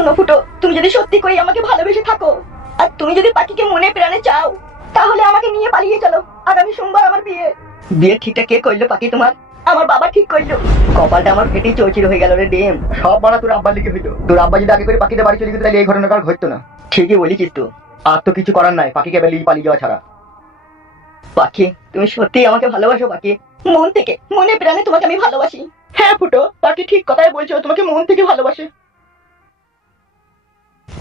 শোনো ফুটো তুমি যদি সত্যি করে আমাকে ভালোবেসে থাকো আর তুমি যদি পাখিকে মনে প্রাণে চাও তাহলে আমাকে নিয়ে পালিয়ে চলো আগামী সোমবার আমার বিয়ে। বিয়ে ঠিকঠাক কে করল পাখি তোমার? আমার বাবা ঠিক করল। কপালটা আমার ফেটেই চৌচির হয়ে গেল রে ডেম। সব বাড়া তোর আব্বার লিখে হইল তোর আব্বা যদি আগে করে পাখিতে বাড়ি চলে যেত তাহলে এই ঘটনাটা আর ঘটতো না। ঠিকই বলেছিস তো। আর তো কিছু করার নাই পাখিকে বেলিয়ে পালিয়ে যাওয়া ছাড়া। পাখি তুমি সত্যি আমাকে ভালোবাসো পাখি। মন থেকে মনে প্রাণে তোমাকে আমি ভালোবাসি। হ্যাঁ ফুটো পাখি ঠিক কথাই বলছো তোমাকে মন থেকে ভালোবাসে।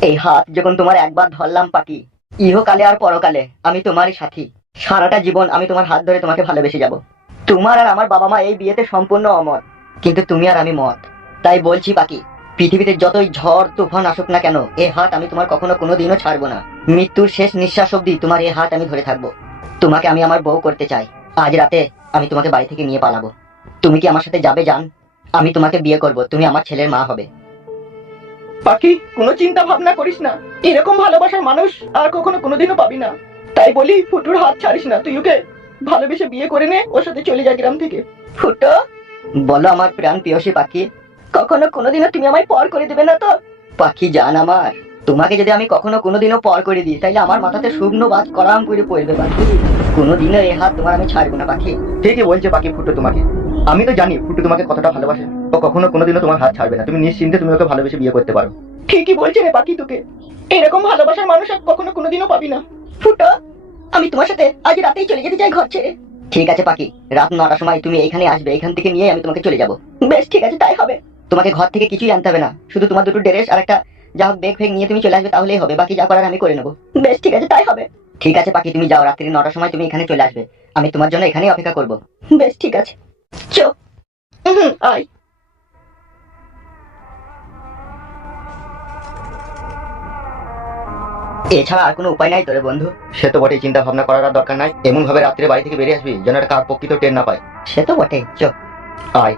এই হাত যখন তোমার একবার ধরলাম পাখি, ইহকালে আর পরকালে আমি তোমারই সাথী। সারাটা জীবন আমি তোমার হাত ধরে তোমাকে ভালোবেসে যাব। তোমার আর আমার বাবা মা এই বিয়েতে সম্পূর্ণ অমত কিন্তু তুমি আর আমি মত। তাই বলছি পাখি, পৃথিবীতে যতই ঝড়, তুফান আসুক না কেন, এ হাত আমি তোমার কখনো কোনোদিনও ছাড়বো না। মৃত্যুর শেষ নিঃশ্বাস অব্দি তোমার এই হাত আমি ধরে থাকব। তোমাকে আমি আমার বউ করতে চাই। আজ রাতে আমি তোমাকে বাড়ি থেকে নিয়ে পালাবো। তুমি কি আমার সাথে যাবে, জান? আমি তোমাকে বিয়ে করব। তুমি আমার ছেলের মা হবে। পাখি কোনো চিন্তা ভাবনা করিস না। এরকম ভালোবাসার মানুষ আর কখনো কোনোদিনও পাবি না। তাই বলি, ফুটুর হাত ছাড়িস না। তুই ওকে ভালোবেসে বিয়ে করে নে, ওর সাথে চলে যা গ্রাম থেকে। ফুটো, বলো আমার প্রাণ প্রিয়সী পাখি। কখনো কোনোদিনও তুমি আমায় পর করে দেবে না তো? পাখি জান আমার, তোমাকে যদি আমি কখনো কোনোদিনও পর করে দিই, তাইলে আমার মাথাতে শুকনো বাদ করাম করে পড়বে পাখি। কোনোদিনও এ হাত তোমার আমি ছাড়বো না পাখি। ঠিকই বলছে পাখি ফুটো তোমাকে। আমি তো জানি ফুটু তোমাকে কতটা ভালোবাসে। ও কখনো কোনোদিনও তোমার হাত ছাড়বে না। তুমি নিশ্চিন্তে তুমি ওকে ভালোবেসে বিয়ে করতে পারো। ঠিকই বলছে রে পাখি তোকে। এরকম ভালোবাসার মানুষ আর কখনো কোনোদিনও পাবি না। ফুটো আমি তোমার সাথে আজ রাতেই চলে যেতে চাই ঘর ছেড়ে। ঠিক আছে পাখি রাত নটার সময় তুমি এখানে আসবে এখান থেকে নিয়ে আমি তোমাকে চলে যাব। বেশ ঠিক আছে তাই হবে। তোমাকে ঘর থেকে কিছুই আনতে হবে না। শুধু তোমার দুটো ড্রেস আর একটা যা হোক বেগ ফেগ নিয়ে তুমি চলে আসবে তাহলেই হবে। বাকি যা করার আমি করে নেব। বেশ ঠিক আছে তাই হবে। ঠিক আছে পাখি তুমি যাও। রাত্রি নটার সময় তুমি এখানে চলে আসবে। আমি তোমার জন্য এখানেই অপেক্ষা করব। বেশ ঠিক আছে। চো হুম আয়। এছাড়া আর কোনো উপায় নাই তোরে বন্ধু। সে তো বটেই চিন্তা ভাবনা করার আর দরকার নাই। এমন ভাবে রাত্রে বাড়ি থেকে বেরিয়ে আসবি যেন একটা কার প্রকৃত টের না পায়। সে তো বটে চ আয়।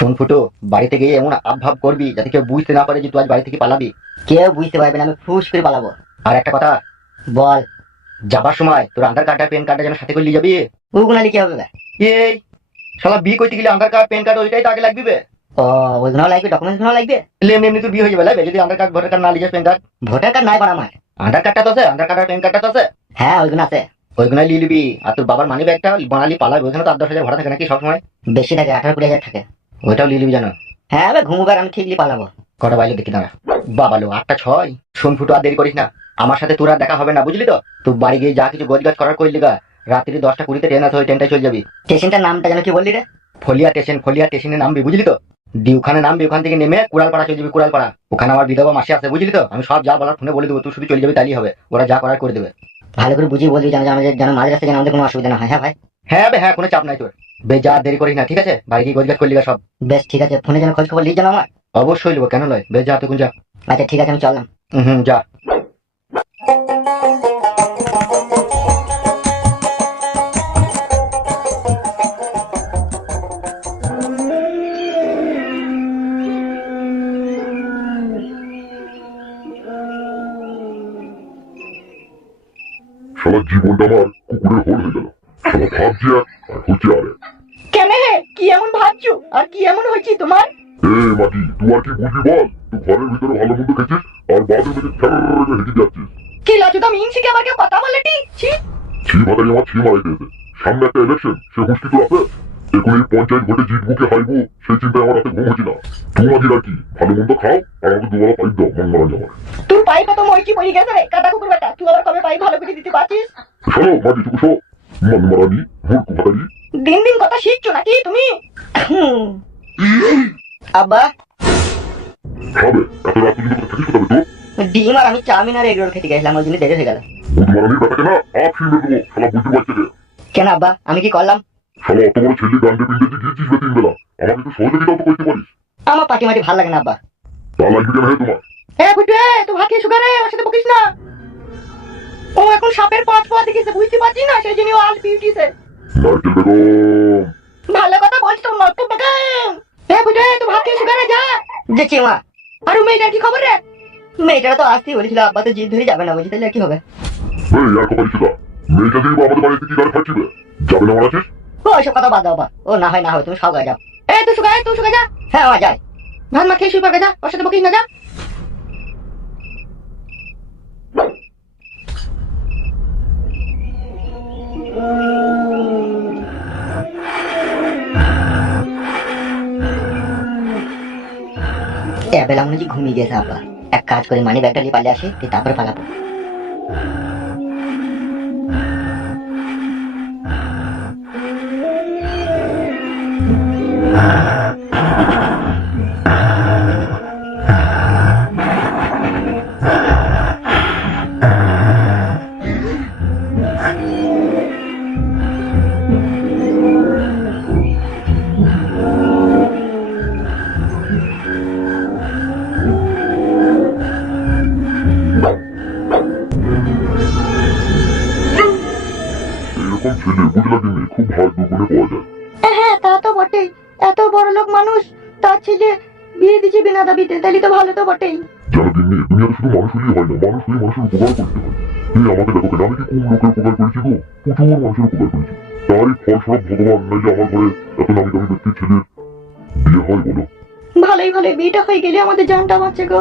শোন ফুটো বাড়িতে গিয়ে এমন আবভাব করবি যাতে কেউ বুঝতে না পারে যে তুই আজ বাড়ি থেকে পালাবি। কেউ বুঝতে পারবে না আমি ফুস করে পালাবো। আর একটা কথা বল। যাবার সময় তোর আধার কার্ড আর পেন কার্ডটা যেন সাথে করে নিয়ে যাবি? ওগুলো কি হবে এই শালা বিয়ে করতে গেলে আধার কার্ড পেন কার্ড ওইটাই তো আগে লাগবে বে। ও ওইগুলো লাগবে ডকুমেন্টসগুলো লাগবে? এমনি এমনি তোর বিয়ে হয়ে যাবে লাগবে যদি আধার কার্ড ভোটার কার্ড না লিখে পেন কার্ড। ভোটার কার্ড নাই পার আমার। আধার কার্ডটা তো আছে আধার কার্ড আর পেন কার্ডটা তো আছে। হ্যাঁ ওইগুলো আছে। ওইগুলো নিয়ে নিবি আর তোর বাবার মানি ব্যাগটা বানালি পালাবি ওইখানে তো আট দশ হাজার ভাড়া থাকে নাকি সবসময়? বেশি থাকে আঠারো কুড়ি হাজার থাকে। ওইটাও নিয়ে নিবি জানো? হ্যাঁ আমি ঘুমুবার আমি ঠিকই পালাবো। কটা বাইলে দেখি দাঁড়া। বাবালো আটটা ছয়। শোন ফুটো আর দেরি করিস না। আমার সাথে তোর আর দেখা হবে না বুঝলি তো? তুই বাড়ি গিয়ে যা কিছু গোজ গাছ করার করলি গা রাত্রি দশটা কুড়িতে ট্রেন আছে ওই চলে যাবি। স্টেশনটার নামটা যেন কি বললি রে? ফলিয়া স্টেশন ফলিয়া স্টেশনে নামবি বুঝলি তো? দি ওখানে নামবি ওখান থেকে নেমে কুড়ালপাড়া চলে যাবি কুড়ালপাড়া। ওখানে আমার বিধবা মাসে আছে বুঝলি তো? আমি সব যা বলার ফোনে বলে দেবো তুই শুধু চলে যাবি তাই হবে। ওরা যা করার করে দেবে। ভালো করে বুঝিয়ে বলবি যেন আমাদের যেন মাঝ রাস্তায় যেন আমাদের কোনো অসুবিধা না হয় হ্যাঁ ভাই? হ্যাঁ বে হ্যাঁ কোনো চাপ নাই তোর। বে যা দেরি করিস না ঠিক আছে? বাড়ি গিয়ে গোজ গাছ করলি সব? বেশ ঠিক আছে। ফোনে যেন খোঁজ খবর লিখ যেন আমার? অবশ্যই নেব কেন নয় বে যা তুই যা। আচ্ছা ঠিক আছে আমি চললাম। হুম হুম যা। শালা জীবনটা আমার কুকুরের হোল হয়ে গেল। শালা ভাবছি এক আর হচ্ছে আর। এক কেন হে? কি এমন ভাবছ? আর কি এমন হয়েছে তোমার? এ মাটি তুই আর কি বুঝবি বল? তুই ঘরের ভিতরে ভালো মন্দ খেছিস আর বাদের মধ্যে ফের হেঁটে যাচ্ছিস। কি লাজু তো মিনসিকে আবার কেউ কথা বলে টি ছি। ছি মাতারি আমার ছি মারাইতে এসে সামনে একটা ইলেকশন সে হুঁশকি তো আছে এখন এই পঞ্চায়েত ভোটে জিতবো কি হারবো সেই চিন্তায় আমার রাতে ঘুম হচ্ছে না। তুই মাঝির আর কি ভালো মন্দ খাও আর আমাকে দুবেলা পাইপ দাও মঙ্গলাঞ্জ আমার। তোর পায়ে কত মইকি পড়ে গেছে রে কাটা কুকুর বেটা। তুই আবার কবে পাই ভালো করে দিতে পারছিস? শোনো মাঝি টুকু শো মন কুপাতারি দিন দিন কথা শিখছো নাকি তুমি? হুম। আব্বা। খাবে এত রাত পর্যন্ত থাকিস কোথাবে তো। ডিম আর আমি চাউমিন আর এগরোল খেতে গেছিলাম ওই জন্য দেরি হয়ে গেল। না আপ দেবো শালা বুঝতে পারছে কেন আব্বা আমি কি করলাম? শালা অত বড় ছেলে গান্ডে পিন্ডে যে গিয়েছিস বে তিন বেলা আমাকে একটু সহযোগিতাও তো করতে পারিস। আমার পাটি মাটি ভালো লাগে না আব্বা। তা লাগবে কেন হে তোমার। এ ফুটে তো ভাত খেয়ে সুগারে ওর সাথে বকিস না। ও এখন সাপের পাঁচ পা দেখেছে বুঝতে পারছি না? সেই জন্য ও আল বিউটিছে ভালো কথা বলছি তোর নতুন বেগম। এ ফুটে তো ভাত খেয়ে যা। দেখছি মা। আর মেয়েটার কি খবর রে? মেয়েটারা তো আসতেই বলেছিল আব্বা তো জিদ ধরে যাবে না তাহলে কি হবে? এই আর কপালি চুদা মেয়েটা দিয়ে বা আমাদের বাড়িতে কি গাড়ি খাচ্ছিবে যাবে না মারাছিস ও ওইসব কথা বাদ দাও ও না হয় না হয় তুমি সব গায়ে যাও। এ তুই শুকায় তুই শুকায় যা। হ্যাঁ আমার যাই। ভাত মা খেয়ে শুয়ে পড়বে যা। ওর সাথে বকিস না যা। এবেলা মনে ঘুমিয়ে গেছে, আব্বা। এক কাজ করে মানি ব্যাগটা নিয়ে পালিয়ে আসে তারপরে পালাবো। এরকম ছেলে বুঝলা দিনে খুব ভাগ্য গুণে পাওয়া যায়। হ্যাঁ তা তো বটেই। এত বড় লোক মানুষ তার ছেলে বিয়ে দিচ্ছে বিনা দাবিতে তাহলে তো ভালো তো বটেই। যেন দিনে দুনিয়াতে শুধু মানুষ হলেই হয় না মানুষ হয়ে মানুষের উপকার করতে হয়। এই আমাকে দেখো কেন আমি কি কোন লোকের উপকার করেছি গো? প্রচুর মানুষের উপকার করেছি। তারই ফলস্বরূপ ভগবান নাই যে আমার ঘরে এত নামি দামি ব্যক্তির ছেলের বিয়ে হয় বলো। ভালোই ভালোই বিয়েটা হয়ে গেলে আমাদের জানটা বাঁচে গো।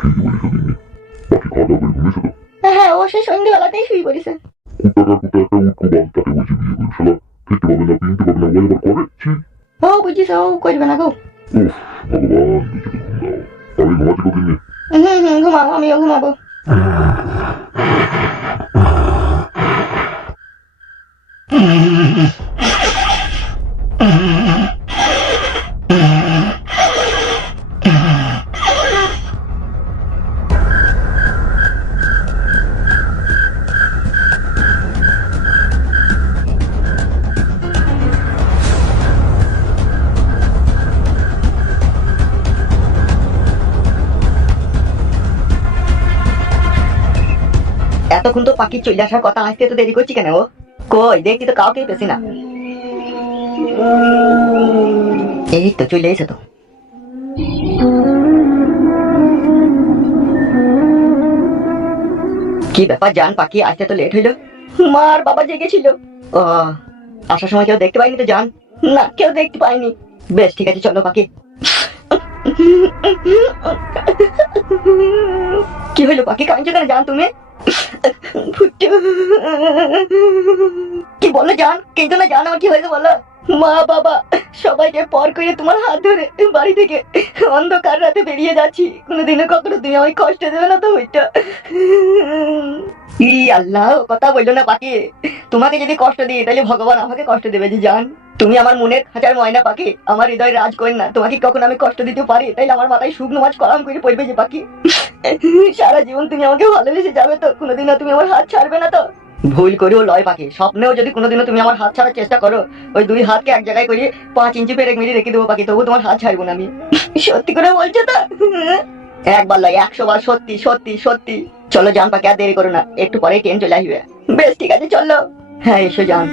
ঠিকই বলেছ দিনে বাকি খাওয়া দাওয়া করে ঘুমিয়েছো তো? হ্যাঁ ও সেই সন্ধ্যেবেলাতেই শুয়ে পড়েছে। কুত্তা একটা উটকো বাম তাকে বলছি বিয়ে করে শালা খেতে পাবে না পিনতে পাবে না ও এবার করে? ছি। ও বুঝিস ও করবে না গো। উফ ভগবান আমি ঘুমাতে কো হুম হুম ঘুমাবো আমিও ঘুমাবো। এতক্ষণ তো পাখি চলে আসার কথা আসতে তো দেরি করছি কেন ও? কই, দেখছি তো কাউকেই পেছি না। এই তো চলে এসে তো। কি ব্যাপার জান, পাখি আসতে তো লেট হইল? মার বাবা জেগেছিল। ও, আসার সময় কেউ দেখতে পাইনি তো জান? না, কেউ দেখতে পাইনি। বেশ, ঠিক আছে, চলো পাখি। কি হইল, পাখি কাঁদছো কেন জান তুমি? কি বলো জান? কিন্তু না জান আমার কি হয়েছে বলো। মা, বাবা, সবাইকে পর করে তোমার হাত ধরে বাড়ি থেকে অন্ধকার রাতে বেরিয়ে যাচ্ছি। কোনোদিনও কখনো তুমি আমায় কষ্ট দেবে না তো ওইটা। আল্লাহ, কথা বলল না পাখি তোমাকে যদি কষ্ট দিই, তাহলে ভগবান আমাকে কষ্ট দেবে যে জান। তুমি আমার মনের খাঁচার ময়না পাখি আমার হৃদয় রাজ করেন না। তোমাকে কখন আমি কষ্ট দিতে পারি? তাইলে আমার মাথায় শুকনো মাছ কলাম করে পড়বে যে পাখি সারা জীবন তুমি আমাকে ভালোবেসে যাবে তো, কোনোদিনও তুমি আমার হাত ছাড়বে না তো। ভুল করেও লয় পাখি স্বপ্নেও যদি কোনোদিনও তুমি আমার হাত ছাড়ার চেষ্টা করো, ওই দুই হাতকে এক জায়গায় করে পাঁচ ইঞ্চি পেরেক মেরে রেখে দেবো পাখি তবু তোমার হাত ছাড়বো না আমি। সত্যি করে বলছো তো? একবার লয়, একশো বার সত্যি সত্যি সত্যি। চলো জান পাকে আর দেরি করো না, একটু পরে ট্রেন চলে আসবে। বেশ, ঠিক আছে, চলো। হ্যাঁ এসো জান